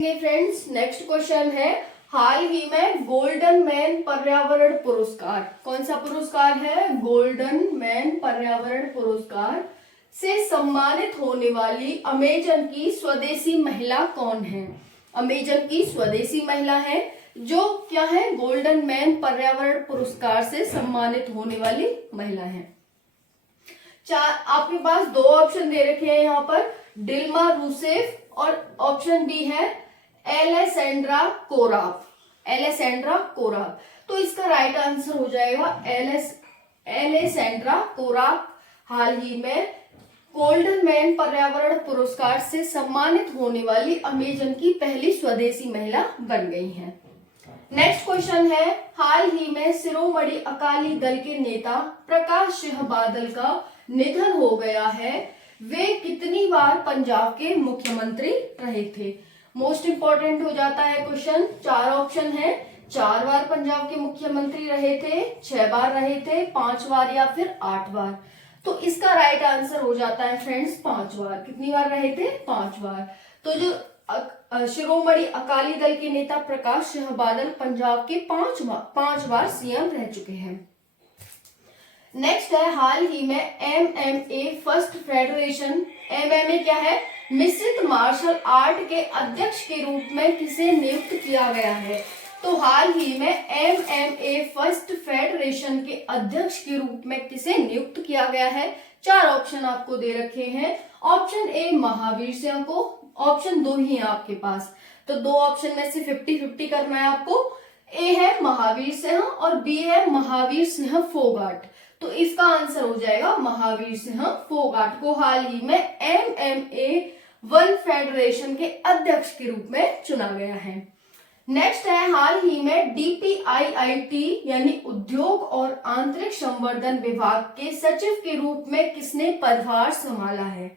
Friends, next question है हाल ही में golden man पर्यावरण पुरस्कार, कौन सा पुरस्कार है? गोल्डन मैन पर्यावरण पुरस्कार से सम्मानित होने वाली अमेजन की स्वदेशी महिला कौन है? अमेजन की स्वदेशी महिला है जो क्या है? गोल्डन मैन पर्यावरण पुरस्कार से सम्मानित होने वाली महिला है। चार आपके पास दो ऑप्शन दे रखे हैं यहाँ पर, डिल्मा रूसेफ और ऑप्शन बी है एलेसेंड्रा कोराफ। एलेसेंड्रा कोराफ, तो इसका राइट आंसर हो जाएगा एलेसेंड्रा कोराफ हाल ही में गोल्डन मैन पर्यावरण पुरस्कार से सम्मानित होने वाली अमेजन की पहली स्वदेशी महिला बन गई हैं। नेक्स्ट क्वेश्चन है हाल ही में शिरोमणि अकाली दल के नेता प्रकाश सिंह बादल का निधन हो गया है। वे कितनी बार पंजाब के मुख्यमंत्री रहे थे? मोस्ट इंपॉर्टेंट हो जाता है क्वेश्चन। चार ऑप्शन है, 4 बार पंजाब के मुख्यमंत्री रहे थे, 6 बार रहे थे, 5 बार या फिर 8 बार। तो इसका राइट आंसर हो जाता है फ्रेंड्स 5 बार। कितनी बार रहे थे? 5 बार। तो जो शिरोमणि अकाली दल के नेता प्रकाश सिंह बादल पंजाब के 5 बार सीएम रह चुके हैं। नेक्स्ट है हाल ही में MMA फर्स्ट फेडरेशन, MMA क्या है? मिश्रित मार्शल आर्ट के अध्यक्ष के रूप में किसे नियुक्त किया गया है? तो हाल ही में MMA फर्स्ट फेडरेशन के अध्यक्ष के रूप में किसे नियुक्त किया गया है? 4 ऑप्शन आपको दे रखे हैं। ऑप्शन ए महावीर सिंह को, ऑप्शन 2 ही है आपके पास, तो 2 ऑप्शन में से 50-50 करना है आपको। ए है महावीर सिंह और बी है महावीर सिंह फोगाट, तो इसका आंसर हो जाएगा महावीर सिंह फोगाट को हाल ही में MMA वर्ल्ड फेडरेशन के अध्यक्ष के रूप में चुना गया है। नेक्स्ट है हाल ही में DPIIT यानी उद्योग और आंतरिक संवर्धन विभाग के सचिव के रूप में किसने पदभार संभाला है?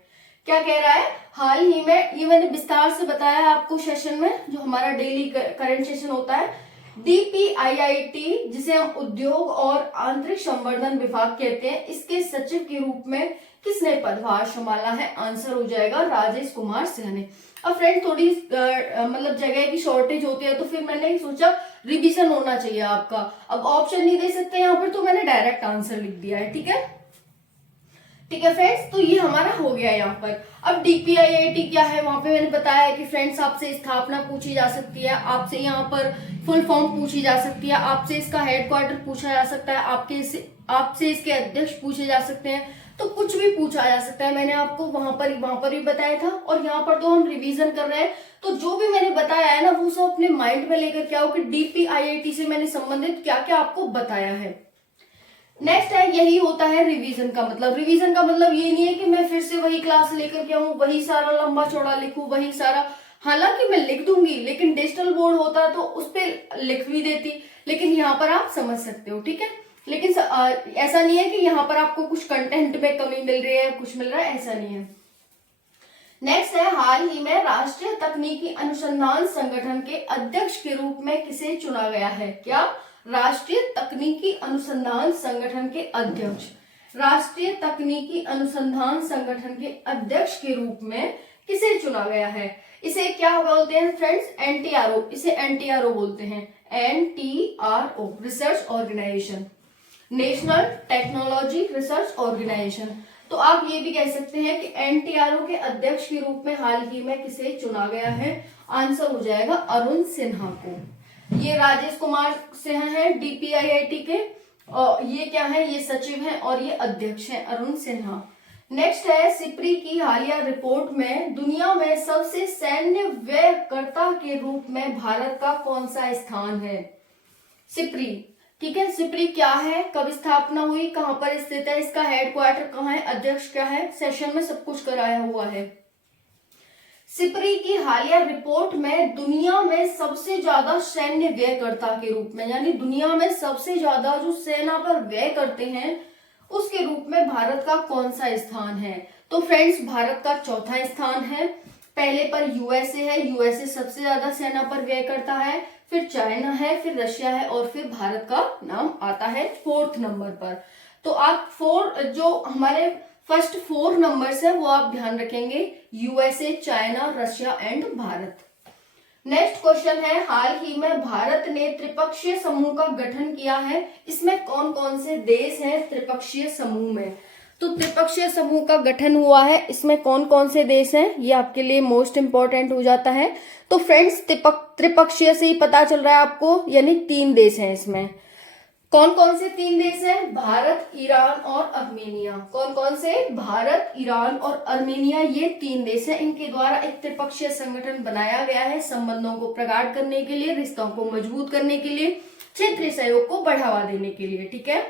क्या कह रहा है? हाल ही में, ये मैंने विस्तार से बताया आपको सेशन में, जो हमारा डेली करंट सेशन होता है। DPIIT जिसे हम उद्योग और आंतरिक संवर्धन विभाग कहते हैं, इसके सचिव के रूप में किसने पदभार संभाला है? आंसर हो जाएगा राजेश कुमार सिंह ने। अब फ्रेंड थोड़ी मतलब जगह की शॉर्टेज होती है, तो फिर मैंने सोचा रिवीजन होना चाहिए आपका। अब ऑप्शन नहीं दे सकते यहाँ पर, तो मैंने डायरेक्ट आंसर लिख दिया है। ठीक है, ठीक है फ्रेंड्स, तो ये हमारा हो गया यहाँ पर। अब DPIIT क्या है, वहां पे मैंने बताया है कि फ्रेंड्स आपसे स्थापना पूछी जा सकती है, आपसे यहाँ पर फुल फॉर्म पूछी जा सकती है, आपसे इसका हेडक्वार्टर पूछा जा सकता है, आपसे इसके अध्यक्ष पूछे जा सकते हैं, तो कुछ भी पूछा जा सकता है। मैंने आपको वहां पर भी बताया था, और यहाँ पर तो हम रिवीजन कर रहे हैं, तो जो भी मैंने बताया है ना वो सब अपने माइंड में लेकर क्या हो कि DPIIT से मैंने संबंधित क्या क्या आपको बताया है। नेक्स्ट है, यही होता है रिवीजन का मतलब। रिवीजन का मतलब ये नहीं है कि मैं फिर से वही क्लास लेकर के आऊं, वही सारा लंबा चौड़ा लिखूं, वही सारा, हालांकि मैं लिख दूंगी, लेकिन डिजिटल बोर्ड होता तो उस पर लिख भी देती, लेकिन यहाँ पर आप समझ सकते हो। ठीक है, लेकिन ऐसा नहीं है कि यहाँ पर आपको कुछ कंटेंट में कमी मिल रही है, कुछ मिल रहा है, ऐसा नहीं है। नेक्स्ट है हाल ही में राष्ट्रीय तकनीकी अनुसंधान संगठन के अध्यक्ष के रूप में किसे चुना गया है? क्या? राष्ट्रीय तकनीकी अनुसंधान संगठन के अध्यक्ष, राष्ट्रीय तकनीकी अनुसंधान संगठन के अध्यक्ष के रूप में किसे चुना गया है? इसे क्या बोलते हैं फ्रेंड्स? NTRO, इसे NTRO बोलते हैं। NTRO research organization, national technology research organization. तो आप ये भी कह सकते हैं कि NTRO के अध्यक्ष के रूप में हाल ही में किसे चुना गया है? आंसर हो जाएगा अरुण सिन्हा को। ये राजेश कुमार सिंह है DPIIT के, और ये क्या है? ये सचिव हैं और ये अध्यक्ष हैं अरुण सिन्हा। नेक्स्ट है सिप्री की हालिया रिपोर्ट में दुनिया में सबसे सैन्य व्ययकर्ता के रूप में भारत का कौन सा स्थान है? सिप्री, ठीक है, सिप्री क्या है, कब स्थापना हुई, कहां पर स्थित है, इसका हेडक्वार्टर कहाँ है, अध्यक्ष क्या है, सेशन में सब कुछ कराया हुआ है। सिप्री की हालिया रिपोर्ट में दुनिया में सबसे ज्यादा सैन्य व्ययकर्ता के रूप में, यानी दुनिया में सबसे ज्यादा जो सेना पर व्यय करते हैं उसके रूप में भारत का कौन सा स्थान है? तो फ्रेंड्स भारत का चौथा स्थान है। पहले पर USA है, USA सबसे ज्यादा सेना पर व्यय करता है, फिर चाइना है, फिर रशिया है, और फिर भारत का नाम आता है 4th नंबर पर। तो आप जो हमारे फर्स्ट 4 नंबर्स है वो आप ध्यान रखेंगे, USA, China, Russia and Bharat. Next question है, हाल ही में भारत ने त्रिपक्षीय समूह का गठन किया है, इसमें कौन कौन से देश हैं त्रिपक्षीय समूह में? तो त्रिपक्षीय समूह का गठन हुआ है, इसमें कौन कौन से देश हैं, ये आपके लिए मोस्ट इंपॉर्टेंट हो जाता है। तो फ्रेंड्स त्रिपक्षीय से ही पता चल रहा है आपको, यानी 3 देश हैं इसमें। कौन कौन से 3 देश हैं? भारत, ईरान और अर्मेनिया। कौन कौन से? भारत, ईरान और अर्मेनिया, ये 3 देश हैं। इनके द्वारा एक त्रिपक्षीय संगठन बनाया गया है संबंधों को प्रगाढ़ करने के लिए, रिश्तों को मजबूत करने के लिए, क्षेत्रीय सहयोग को बढ़ावा देने के लिए। ठीक है।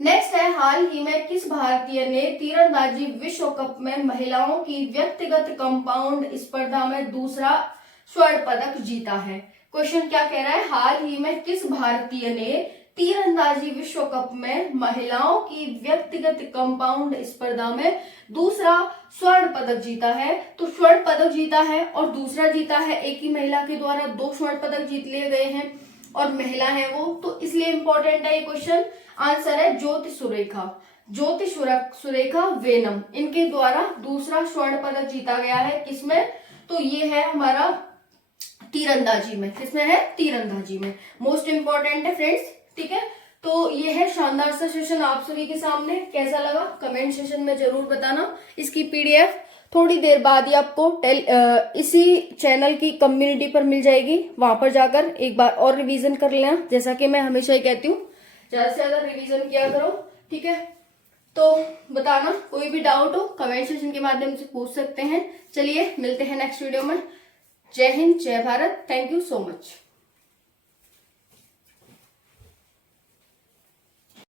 नेक्स्ट है, हाल ही में किस भारतीय ने तीरंदाजी विश्व कप में महिलाओं की व्यक्तिगत कंपाउंड स्पर्धा में दूसरा स्वर्ण पदक जीता है? क्वेश्चन क्या कह रहा है, हाल ही में किस भारतीय ने तीरंदाजी विश्व कप में महिलाओं की व्यक्तिगत कंपाउंड स्पर्धा में दूसरा स्वर्ण पदक जीता है? तो स्वर्ण पदक जीता है और दूसरा जीता है, एक ही महिला के द्वारा 2 स्वर्ण पदक जीत लिए गए हैं और महिला है वो, तो इसलिए इंपॉर्टेंट है ये क्वेश्चन। आंसर है ज्योति सुरेखा, ज्योति सुरेखा वेनम, इनके द्वारा दूसरा स्वर्ण पदक जीता गया है। किसमें? तो ये है हमारा तीरंदाजी में। किसमें है? तीरंदाजी में। मोस्ट इंपॉर्टेंट है फ्रेंड्स। ठीक है, तो ये है शानदार सा सेशन आप सभी के सामने। कैसा लगा कमेंट सेशन में जरूर बताना। इसकी पीडीएफ थोड़ी देर बाद ही आपको इसी चैनल की कम्युनिटी पर मिल जाएगी, वहां पर जाकर एक बार और रिवीजन कर लेना। जैसा कि मैं हमेशा ही कहती हूँ, ज्यादा से ज्यादा रिवीजन किया करो। ठीक है, तो बताना, कोई भी डाउट हो कमेंट सेशन के माध्यम से पूछ सकते हैं। चलिए मिलते हैं नेक्स्ट वीडियो में। जय हिंद, जय Bharat, thank you so much.